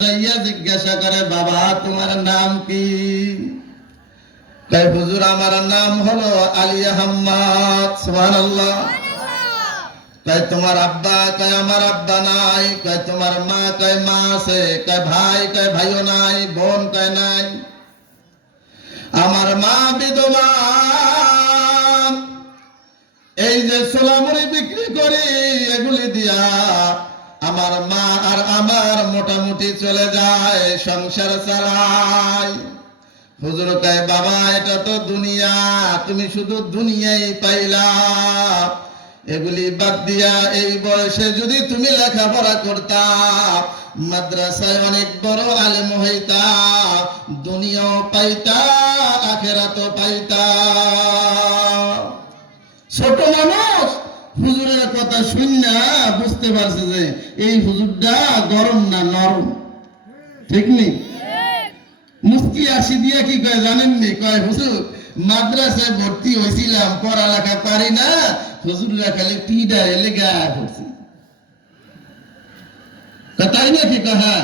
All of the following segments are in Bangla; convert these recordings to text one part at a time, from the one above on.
জিজ্ঞাসা করে, বাবা তোমার নাম কি? কয় হুজুর আমার নাম হলো আলী আহমদ। সুবহানাল্লাহ। কয় তোমার আব্বা? কয় আমার আব্বা নাই। কয় তোমার মা? কয় মা আছে। কয় ভাই? কয় ভাইও নাই। বোন? কয় নাই। আমার মা বিধবা। এই যে সোলামুড়ি বিক্রি করি এগুলি দিয়া আমার মা আর আমার মোটামুটি চলে যায়, সংসার চালায়। হুজুর কয়, বাবা এটা তো দুনিয়া, তুমি শুধু দুনিয়াই পাইলা। এগুলি বাদ দিয়া এই বয়সে যদি তুমি লেখাপড়া করতা, মাদ্রাসায় অনেক বড় আলেম হইতা, দুনিয়াও পাইতা, আখেরাতও পাইতা। ছোট মানুষ হুজুরের কথা শুননা বুঝতে পারছে যে এই হুজুরটা গরম না নরম, ঠিক নেই? মুস্কি আসি দিয়া কি কয় জানেননি? কয় হুজুর মাদ্রাসায় ভর্তি হয়েছিলাম, পড়ালেখা পারি না, হুজুররা খালি টিডা এলে গায়ে পড়ছে। তাই নাকি? কয় হ্যাঁ।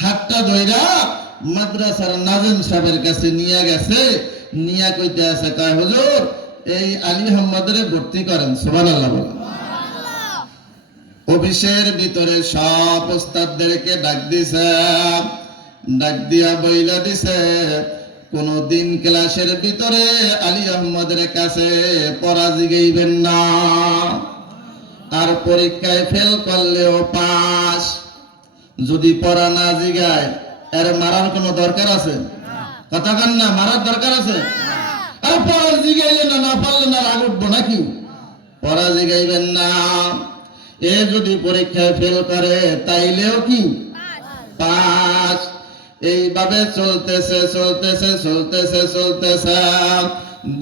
হাতটা ধইরা মাদ্রাসার নাজেম সাহেবের কাছে নিয়ে গেছে, নিয়া কইতে আছে, কয় হুজুর এই আলী আহমদের ভর্তি করেন। সুবহানাল্লাহ বলেন। অফিসের ভিতরে সব ওস্তাদদেরকে ডাক দিছে, ডাক দিয়া বইলা দিছে, কোনদিন ক্লাসের ভিতরে আলী আহমদের কাছে পড়া জিগাইবেন না, আর পরীক্ষায় ফেল করলেও পাস। যদি পড়া না জিগায় এর মারার কোনো দরকার আছে? কথা কান না, মারার দরকার আছে? আর পড়া জিগাইলে না, না পারলে না রাগ উঠবো নাকি? পড়া জিগাইবেন না। এ যদি পরীক্ষায় ফেল করে তাইলেও কি পাস। এইভাবে চলতেছে চলতেছে চলতেছে চলতেছে।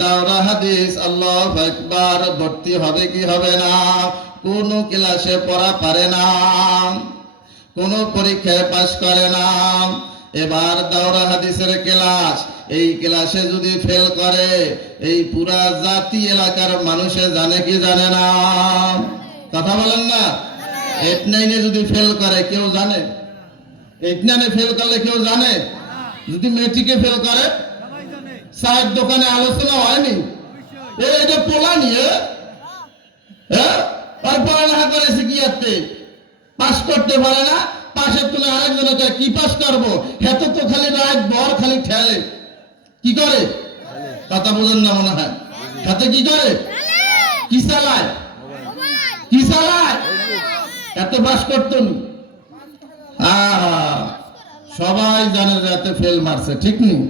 দাওরা হাদিস আল্লাহু আকবার। ভর্তি হবে কি হবে না? কোন ক্লাসে পড়া পারে না, কোন পরীক্ষায় পাস করে না। এবার দাওরা হাদিসের ক্লাস, এই ক্লাসে যদি ফেল করে এই পুরা জাতি এলাকার মানুষে জানে কি জানে না? কথা বলেন না। 8-9 যদি ফেল করে কেউ জানে? 8-9 ফেল করলে কেউ জানে? যদি মেট্রিকে ফেল করে? চায়ের দোকানে আলোচনা হয়নি এটা পোলা নিয়ে? হ্যাঁ, আর পড়ালেখা করেছে কি আত্মে পাস করতে পারে না, পাশের তুলে আরেকজনকে কি পাস করবো, হেতো তো খালি রাত ভর খালি খেলে। কি করে? কথা বোঝেন না মনে হয়। হাতে কি করে? কি চালায়? কি চালায়? এত পাস করতো নি? সবাই জানে রাতে ফেল মারছে, ঠিক নেই?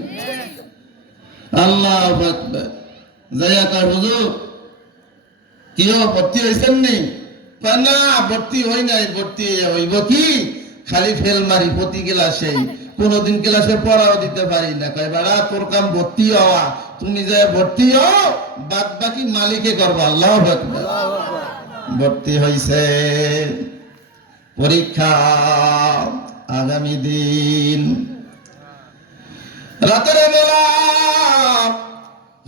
আল্লাহু আকবার। যাইয়া কয় হুজুর কেউ ভর্তি হয়েছেন নি? না ভর্তি হই নাই। ভর্তি হইব কি, খালি ফেল মারি প্রতি ক্লাসেই, কোনদিন ক্লাসে পড়াও দিতে পারি না। কয় বাড়া তোর কাম ভর্তি হওয়া, তুমি যে ভর্তি হও বাদ বাকি মালিকে করবো। আল্লাহু আকবার। ভর্তি হইছে। পরীক্ষা আগামী দিন। রাতের বেলা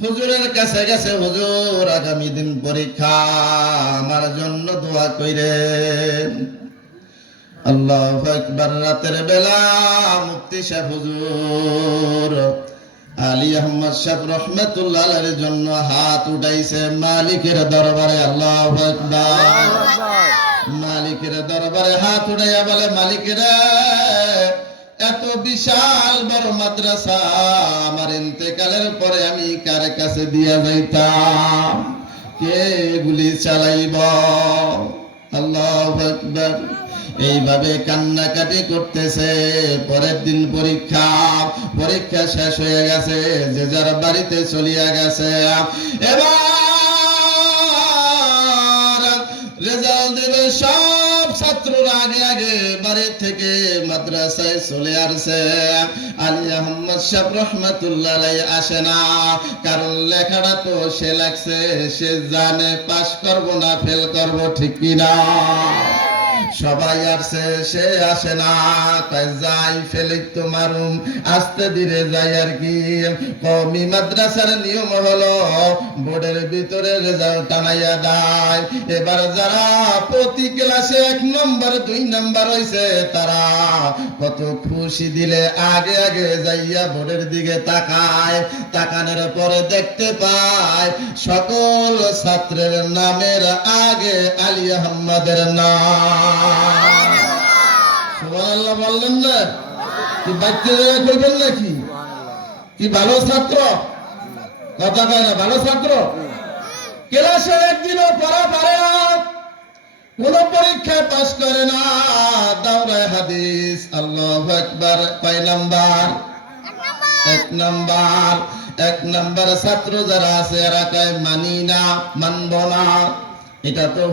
হুজুরের কাছে গেছে, হুজুর আগামী দিন পরীক্ষা, আমার জন্য দোয়া কইরেন। আল্লাহু আকবার। রাতের বেলা মুফতি সাহেব হুজুর আলী আহমদ সাহেব রহমাতুল্লাহ আলাইহির জন্য হাত উঠাইছে মালিকের দরবারে। আল্লাহু আকবার। মালিকের দরবারে হাত উঠাইয়া বলে, মালিকেরা এত বিশাল বড় মাদ্রাসা আমার ইন্তেকালের পরে আমি কার কাছে দিয়া যাইতাম, কে গুলি চালাইব? আল্লাহু আকবার। এইভাবে কান্নাকাটি করতেছে। পরের দিন পরীক্ষা, পরীক্ষা শেষ হয়ে গেছে, যে যার বাড়িতে চলিয়া গেছে। এবার রেজাল্ট দেবে, সব ছাত্ররা আগে আগে বাড়ি থেকে মাদ্রাসায় চলে আসছে। আলী আহমদ সাহেব রহমাতুল্লাহ আলাইহি আসে না, কারণ লেখাটা তো সে লাগছে, সে জানে পাস করব না ফেল করব, ঠিক কিনা? সবাই আসছে, সে আসে না, কয় যাই ফেলে তো মারুম, আস্তে ধীরে যাই আর কি। কওমি মাদ্রাসার নিয়ম হলো বোর্ডের ভিতরে রেজাল্ট টানাইয়া দেয়। এবার যারা প্রতি ক্লাসে 1 নম্বর 2 নম্বর হইছে তারা কত খুশি দিলে আগে আগে যাইয়া বোর্ডের দিকে তাকায়। তাকানোর পরে দেখতে পায় সকল ছাত্রের নামের আগে আলী আহমদের নাম। সুবহানাল্লাহ বললেন না? কি বাচ্চা কইবেন নাকি? কি ভালো ছাত্র? কথা কয় না, ভালো ছাত্র। ক্লাসে একদিনও পড়া পারে না, কোন পরীক্ষায় পাস করে না, দাওরায়ে হাদিস আল্লাহু আকবার। কয় নাম্বার? 1 নাম্বার। 1 নাম্বার ছাত্র যারা আছে এরা কয় মানি না, মানব না। এটা তো